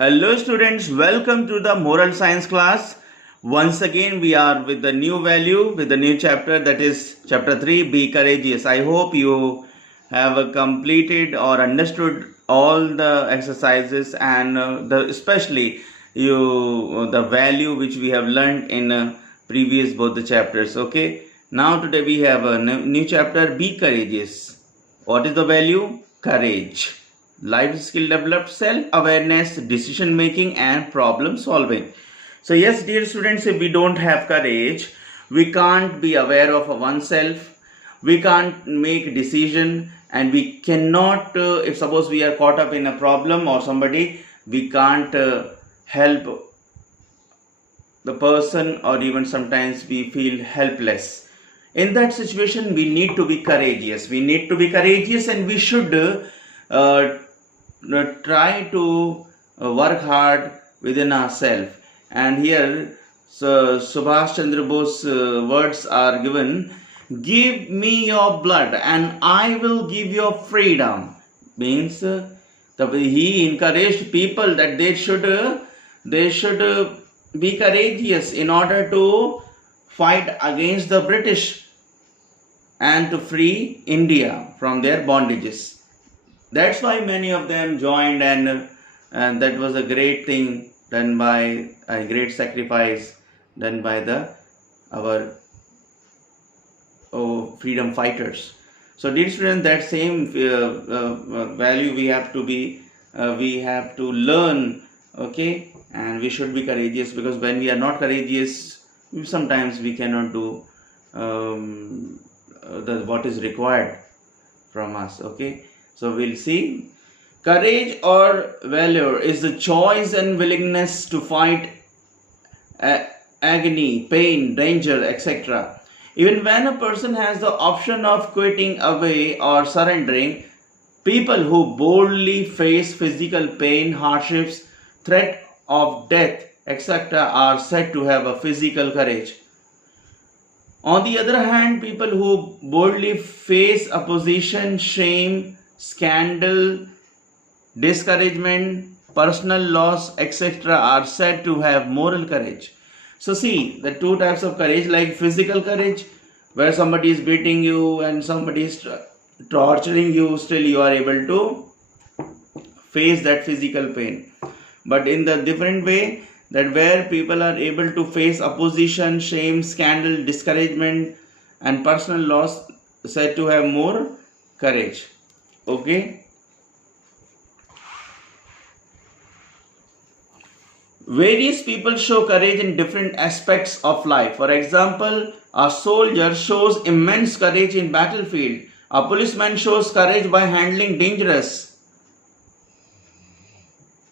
Hello students, welcome to the moral science class. Once again we are with the new value, with the new chapter, that is chapter 3, Be Courageous. I hope you have completed or understood all the exercises and especially the value which we have learned in previous both the chapters. Okay, now today we have a new chapter, Be Courageous. What is the value? Courage. Life skill developed, self-awareness, decision-making and problem-solving. So yes, dear students, if we don't have courage, we can't be aware of oneself, we can't make decision, and we cannot, if suppose we are caught up in a problem or somebody, we can't help the person, or even sometimes we feel helpless. In that situation, we need to be courageous. We need to be courageous and we should try to work hard within ourselves. And here Subhash Chandra Bose words are given: give me your blood and I will give you freedom. Means he encouraged people that they should be courageous in order to fight against the British and to free India from their bondages. That's why many of them joined, and that was a great thing done by a great sacrifice done by our freedom fighters. So dear students, that same value we have to learn, okay, and we should be courageous, because when we are not courageous, sometimes we cannot do what is required from us. Okay, so we'll see. Courage or valor is the choice and willingness to fight agony, pain, danger, etc. Even when a person has the option of quitting away or surrendering, people who boldly face physical pain, hardships, threat of death, etc. are said to have a physical courage. On the other hand, people who boldly face opposition, shame, scandal, discouragement, personal loss, etc. are said to have moral courage. So see, the two types of courage, like physical courage, where somebody is beating you and somebody is torturing you, still you are able to face that physical pain. But in the different way, that where people are able to face opposition, shame, scandal, discouragement and personal loss, said to have more courage. Okay. Various people show courage in different aspects of life. For example, a soldier shows immense courage in battlefield. A policeman shows courage by handling dangerous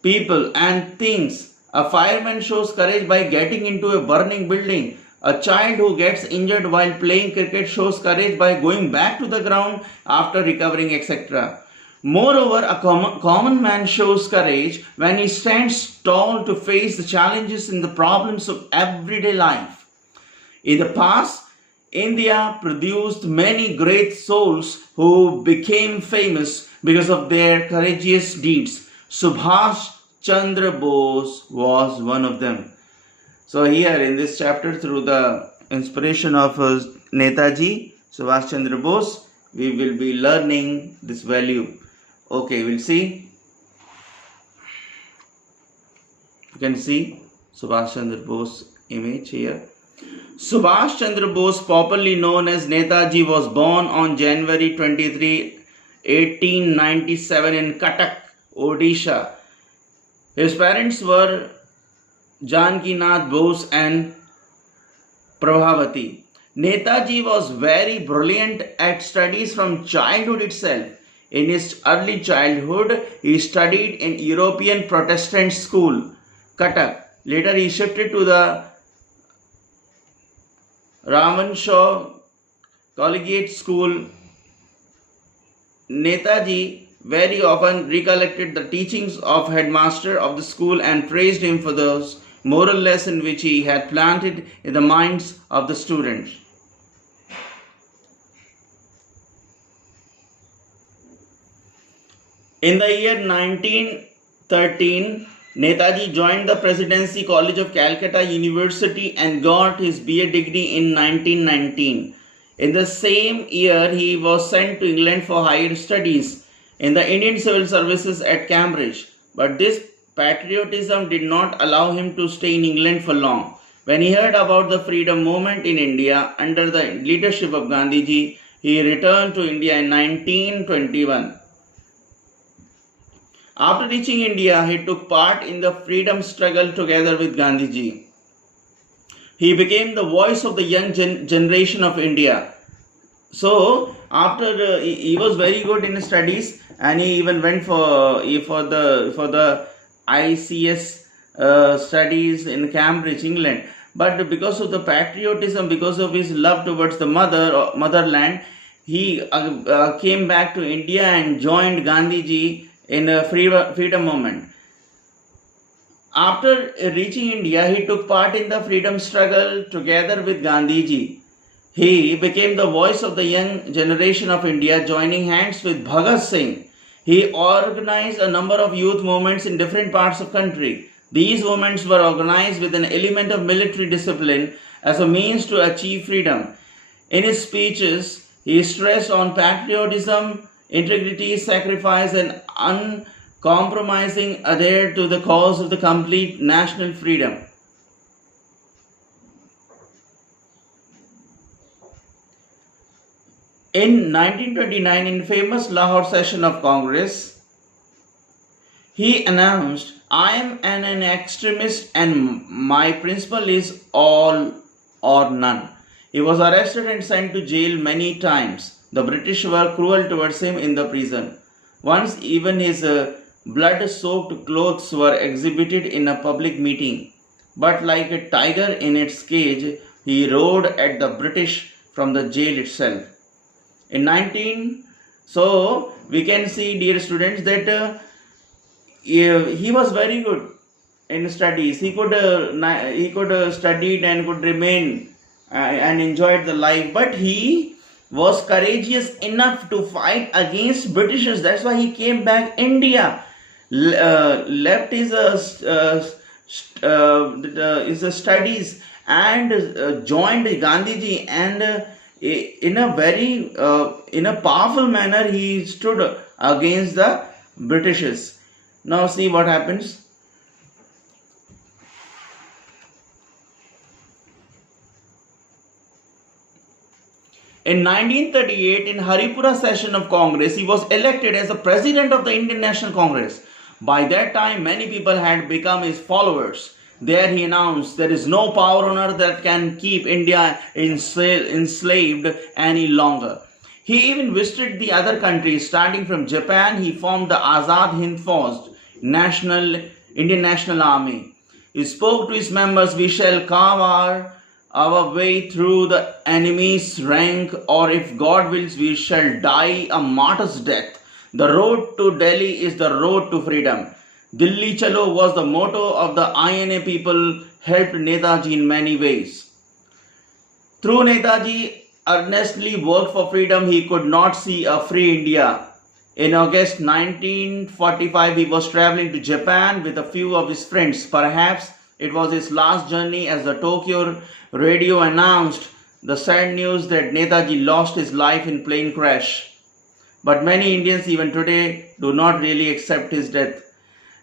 people and things. A fireman shows courage by getting into a burning building. A child who gets injured while playing cricket shows courage by going back to the ground after recovering, etc. Moreover, a common man shows courage when he stands tall to face the challenges and the problems of everyday life. In the past, India produced many great souls who became famous because of their courageous deeds. Subhash Chandra Bose was one of them. So here in this chapter, through the inspiration of Netaji Subhash Chandra Bose, we will be learning this value. Okay, we'll see. You can see Subhash Chandra Bose image here. Subhash Chandra Bose, popularly known as Netaji, was born on January 23, 1897 in Cuttack, Odisha. His parents were Janki Nath Bose and Prabhavati. Netaji was very brilliant at studies from childhood itself. In his early childhood, he studied in European Protestant school, Cuttack. Later, he shifted to the Ramanshaw Collegiate School. Netaji very often recollected the teachings of headmaster of the school and praised him for those moral lessons which he had planted in the minds of the students. In the year 1913, Netaji joined the Presidency College of Calcutta University and got his BA degree in 1919. In the same year, he was sent to England for higher studies in the Indian Civil Services at Cambridge. But this patriotism did not allow him to stay in England for long. When he heard about the freedom movement in India under the leadership of Gandhiji, he returned to India in 1921. After reaching India, he took part in the freedom struggle together with Gandhiji. He became the voice of the young generation of India. So, after he was very good in studies, and he even went for the ICS studies in Cambridge, England. But because of the patriotism, because of his love towards the motherland, he came back to India and joined Gandhiji in a freedom movement. After reaching India, he took part in the freedom struggle together with Gandhiji. He became the voice of the young generation of India, joining hands with Bhagat Singh. He organized a number of youth movements in different parts of the country. These movements were organized with an element of military discipline as a means to achieve freedom. In his speeches, he stressed on patriotism, integrity, sacrifice, and uncompromising adhere to the cause of the complete national freedom. In 1929, in famous Lahore session of Congress, he announced, "I am an extremist and my principle is all or none." He was arrested and sent to jail many times. The British were cruel towards him in the prison. Once even his blood-soaked clothes were exhibited in a public meeting. But like a tiger in its cage, he roared at the British from the jail itself. So we can see, dear students, that he was very good in studies. He could studied and could remain and enjoyed the life, but he was courageous enough to fight against Britishers. That's why he came back India, left his studies and joined Gandhiji, and in a powerful manner he stood against the Britishers. Now see what happens. In 1938, in Haripura session of Congress, he was elected as the president of the Indian National Congress. By that time, many people had become his followers. There he announced, "There is no power on earth that can keep India enslaved any longer." He even visited the other countries. Starting from Japan, he formed the Azad Hind Fauj, Indian National Army. He spoke to his members, "We shall carve our way through the enemy's rank, or if God wills, we shall die a martyr's death. The road to Delhi is the road to freedom." Dilli Chalo was the motto of the INA. People helped Netaji in many ways. Through Netaji earnestly worked for freedom, he could not see a free India. In August 1945, he was traveling to Japan with a few of his friends. Perhaps it was his last journey, as the Tokyo radio announced the sad news that Netaji lost his life in plane crash. But many Indians even today do not really accept his death.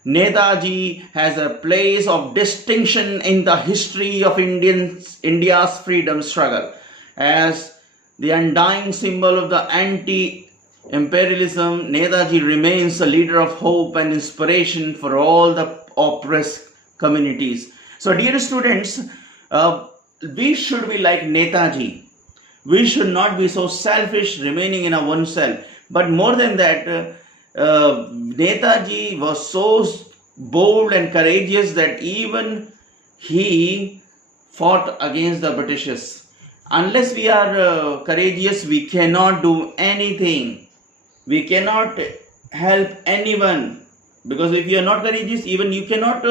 Netaji has a place of distinction in the history of India's freedom struggle. As the undying symbol of the anti-imperialism, Netaji remains a leader of hope and inspiration for all the oppressed communities. So dear students, we should be like Netaji. We should not be so selfish, remaining in our oneself. But more than that, Netaji was so bold and courageous that even he fought against the Britishers. Unless we are courageous, we cannot do anything. We cannot help anyone. Because if you are not courageous, even you cannot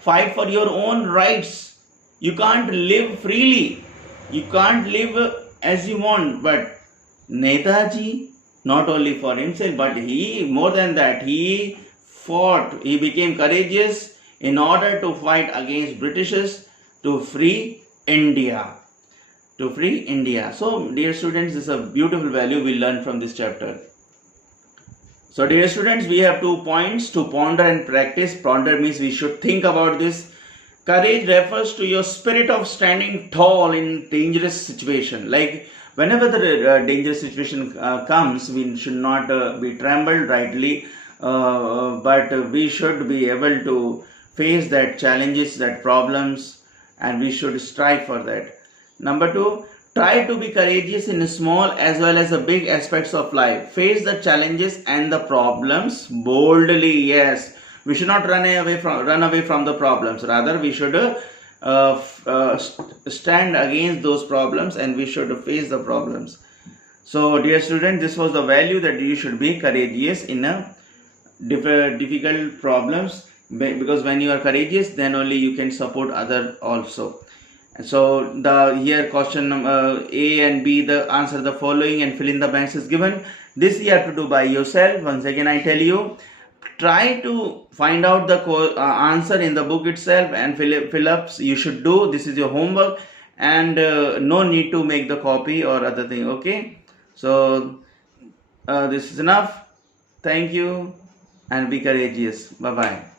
fight for your own rights. You can't live freely. You can't live as you want. But Netaji, not only for himself, but he, more than that, he fought. He became courageous. in order to fight against Britishers to free India. To free India. So, dear students, this is a beautiful value we learned from this chapter. So, dear students, we have 2 points to ponder and practice. Ponder means we should think about this. Courage refers to your spirit of standing tall in dangerous situation. Like whenever the dangerous situation comes, we should not be trembled rightly, but we should be able to face that challenges, that problems, and we should strive for that. Number 2, try to be courageous in small as well as the big aspects of life. Face the challenges and the problems boldly. Yes, we should not run away from the problems. Rather, we should stand against those problems, and we should face the problems. So, dear student, this was the value that you should be courageous in a difficult problems, because when you are courageous, then only you can support other also. So the here question A and B, the answer the following and fill in the blanks is given. This you have to do by yourself. Once again I tell you, try to find out the answer in the book itself and fill ups you should do. This is your homework, and no need to make the copy or other thing. Okay, so this is enough. Thank you and be courageous. Bye bye.